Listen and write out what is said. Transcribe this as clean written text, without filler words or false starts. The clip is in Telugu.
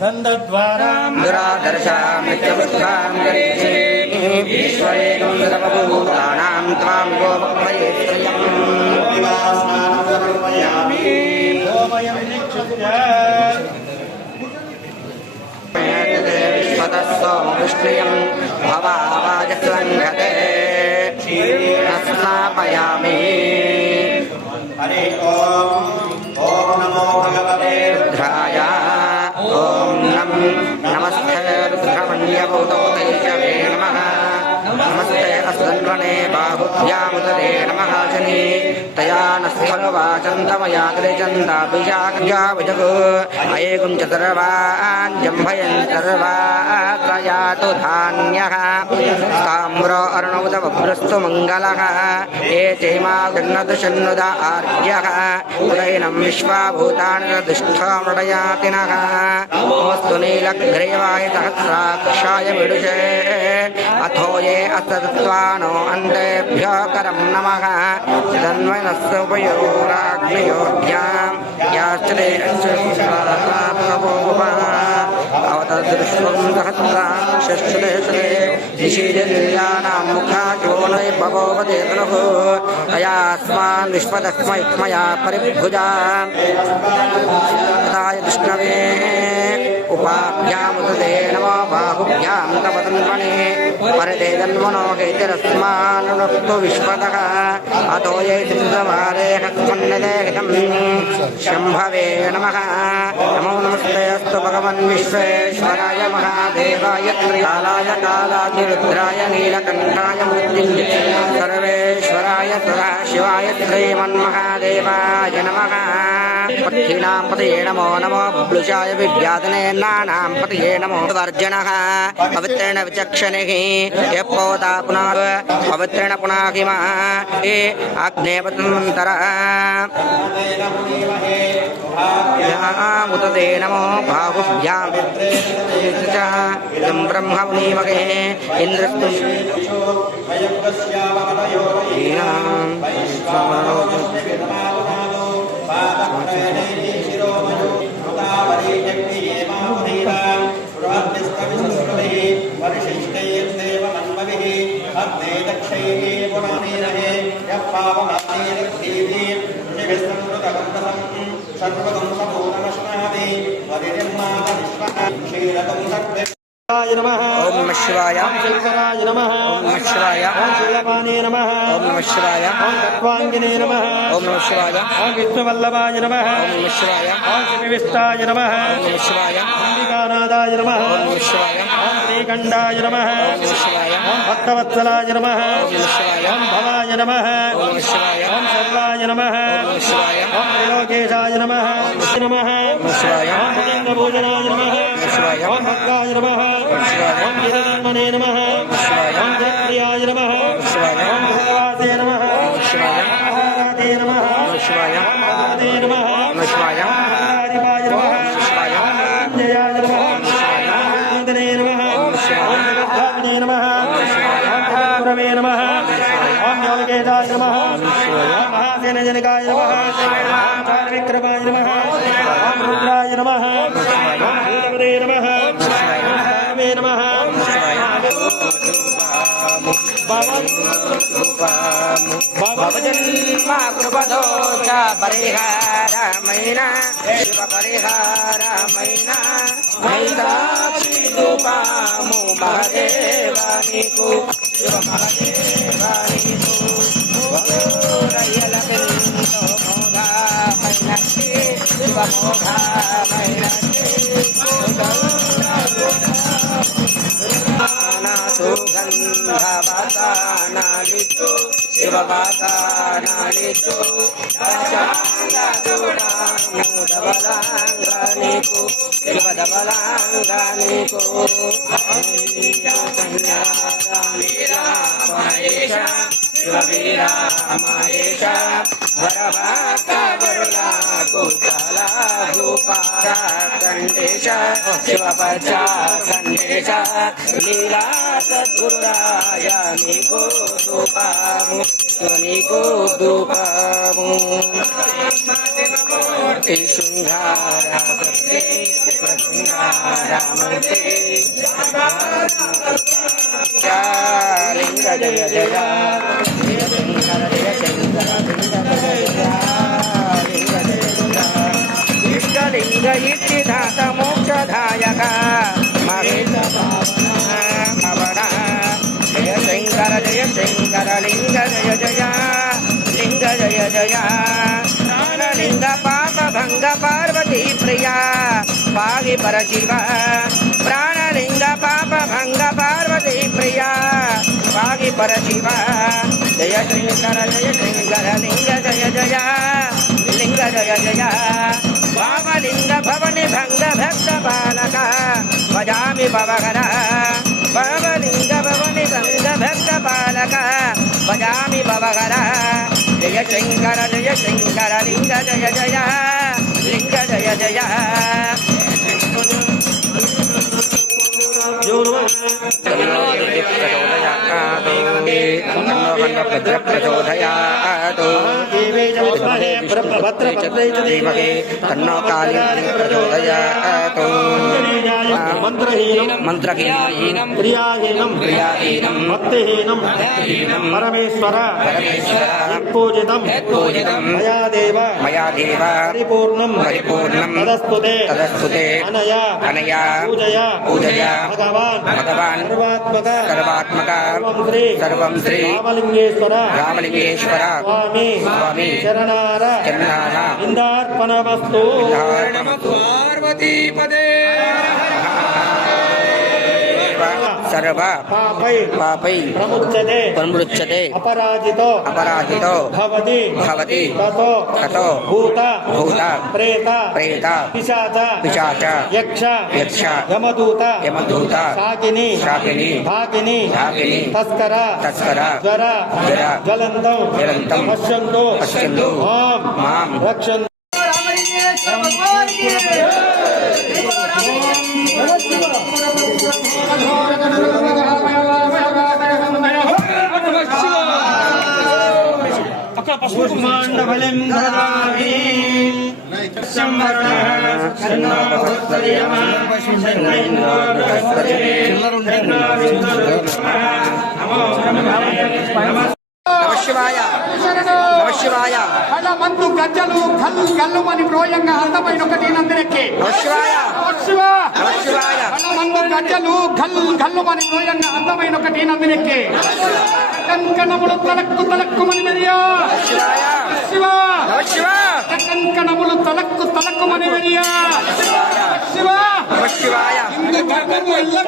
गन्धद्वारां दुरादर्शां नित्यपुष्टां ईश्वरेण सर्वभूतानां त्वां गोपक्वये श्रियम् गोमयं निक्षिप्य विश्वतस्सो विष्णुयं भवावाजसङ्घते स्थापयामि। हरे ओम नमो भगवते रुद्राय ओम नमस्ते रुद्रमण्यभूतोतैषवे नमः। नमस्ते अस्सन्वने बाहुभ्यामुदरे नमः। शनि तया नस्थलवाचन्तमया कृचन्दाभिषाख्याविजगो अयेगुं च सर्वान् जम्भयन् सर्वात्रयातु धान्यः ताम्रो अर्णवदवभ्रस्तु मङ्गलः ये चैमा गृह्णतु शन्नुद आर्यः उदयनं विश्वाभूतानि दुष्टामृडयातिनः नमोऽस्तु नीलग्रीवाय सहस्राक्षाय विदुषे अथो ये अस्तत्वानो अन्तेभ्यो करं नमः। तन्वनस्य उपयोराग्नियोग्यां याश्चरे अवतदृष्टं सहस्रां षष्ठे निषीदयानां मुखाचो नै भवोपदे तनुः तयास्मान् विश्वदस्मै मया परिभुजां तथाय विष्णवे उपाभ्यामुदते नमो बाहुभ्यां तपतन्वने परते जन्मनो हेतिरस्मानुक्तो विश्वतः अतो ये चित्रवारे हस्मन्नदेहितं शम्भवे नमः। नमो नमस्ते अस्तु भगवन् विश्वेश्वराय महादेवाय त्रिकालाय कालाग्निरुद्राय नीलकण्ठाय मृत्युञ्जयाय सर्वेश्वराय सदाशिवाय श्रीमन्महादेवाय नमः। पक्षिणां पतये नमो नमो बब्लुषाय विव्याधने नानां पतये नमो वर्जनः पवित्रेण विचक्षणैः यः पोता पुनः पवित्रेण पुनाहिमः ये अग्नेपतन्तरः उदते नमो बाहुभ्यां इदं ब्रह्मणीमगे इन्द्रस्तु नमः। ओम नमः शिवाय ओम शंकराय नमः। ओम नमः शिवाय ओम शूलपाणे नमः। ओम नमः शिवाय ओम तत्वाङ्गिने नमः। ओम नमः शिवाय ओम विष्णुवल्लभाय नमः। ओम नमः शिवाय ओम श्रीविष्टाय नमः। ओम नमः शिवाय अंबिकानादाय नमः। ओम नमः शिवाय ओम श्रीकण्ठाय नमः। ओम नमः शिवाय ओम भक्तवत्सलाय नमः। ओम नमः शिवाय ओम भवाय नमः। ओम नमः शिवाय ओम सर्वाय नमः। ओम नमः शिवाय ओम त्रिलोकेशाय नमः। नमः। ओम शिवाय ओम भुजङ्गभूषणाय नमः। शिवाय ओम भद्राय नमः। शिवाय ओम गिरिधर्मणे नमः। शिवाय ओम जगत्प्रियाय नमः। शिवाय ओम भगवासे नमः। शिवाय महाराते नमः। शिवाय महादेव नमः। शिवाय महाधिपाय नमः। शिवाय जयाय नमः। ईदने नमः। ओम जगद्धात्मने नमः। ओम जगद्गुरवे नमः। ओम योगकेशाय नमः। ओम महासेनजनकाय नमः। ओम विक्रमाय नमः। ओम रुद्राय नमः। ओम भूतपते नमः। ओम मे नमः। भवजन्मा कृपदोष परिहारमैना शिव परिहारमैना मैदाक्षि दुपामु महदेवानिकु शिव महदेवानिकु वगोरयलबिन्दो मोघा मैनक्ति शिव मोघा मैनक्ति सुगन्धवतानालिचु शिववातानालिचु मुदबलाङ्गानिकु शिवदबलाङ्गानिकु वीरामहेश शिववीरामहेश वरवाका वरुला कुशला गोपाला खण्डेश शिवपचा खण्डेश लीला सद्गुरुराय निको रूपामु నీకు ధూపము లింగ జయ జయ శంకర జయ శంకర లింగ జయ జయ ఇష్టలింగ ఇష్టిదాత మోక్షదాయక మహేశ పవన జయ శంకర లింగ జయ జయ లింగ జయ జయ ప్రాణలింగ పాప భంగ పార్వతీ ప్రియా పాగి పరశివ ప్రాణలింగ పాప భంగ పార్వతీ ప్రియా పాగి పరశివ జయ శంకర లింగ జయ జయ లింగ జయ జయ వామలింగ భవని భంగ భక్త బాలక భజామి భవహర వామలింగ భవని భంగ భక్త బాలక భజామి భవహర జయ శంకర లింగ జయ జయ లింగ జయ జయ ప్రచోదయాత్ తన్నో కాళీ ప్రచోదయాత్ మంత్రహీనం క్రియాహీనం భక్తిహీనం పరమేశ్వర పూజితం మయా దేవ పరిపూర్ణం తదస్తుతే అనయా పూజయా భగవాన్ సర్వాత్మక సర్వం శ్రీ రామలింగేశ్వర స్వామి శరణార ఇందార్పణమస్తు పార్వతీపదే సర్వ పాపై ప్రముచ్యతే అపరాజితో భవతి తతో భూత ప్రేత పిశాచ యక్ష యమదూత శాకిని భాగిని తస్కర జ్వర జ్వలంతం పశ్యంతు మాం రక్షంతు పుష్పాండఫలం దదామి శివాయ నమ శివాయ మందు గజ్జలు కళ్ళు కళ్ళు అని ప్రోయంగా అందమైన ఒకటి నందిరెక్కి శివాయ శివాయ మందు గజ్జలు కళ్ళు కళ్ళు అని ప్రోయంగా అందమైన ఒకటి నందిరెక్కి కంకణములు తలక్కుమని మెరియా శివ కంకణములు తలక్కుమని మెరియా శివ శివాయ ఇందు గర్భము ఎల్ల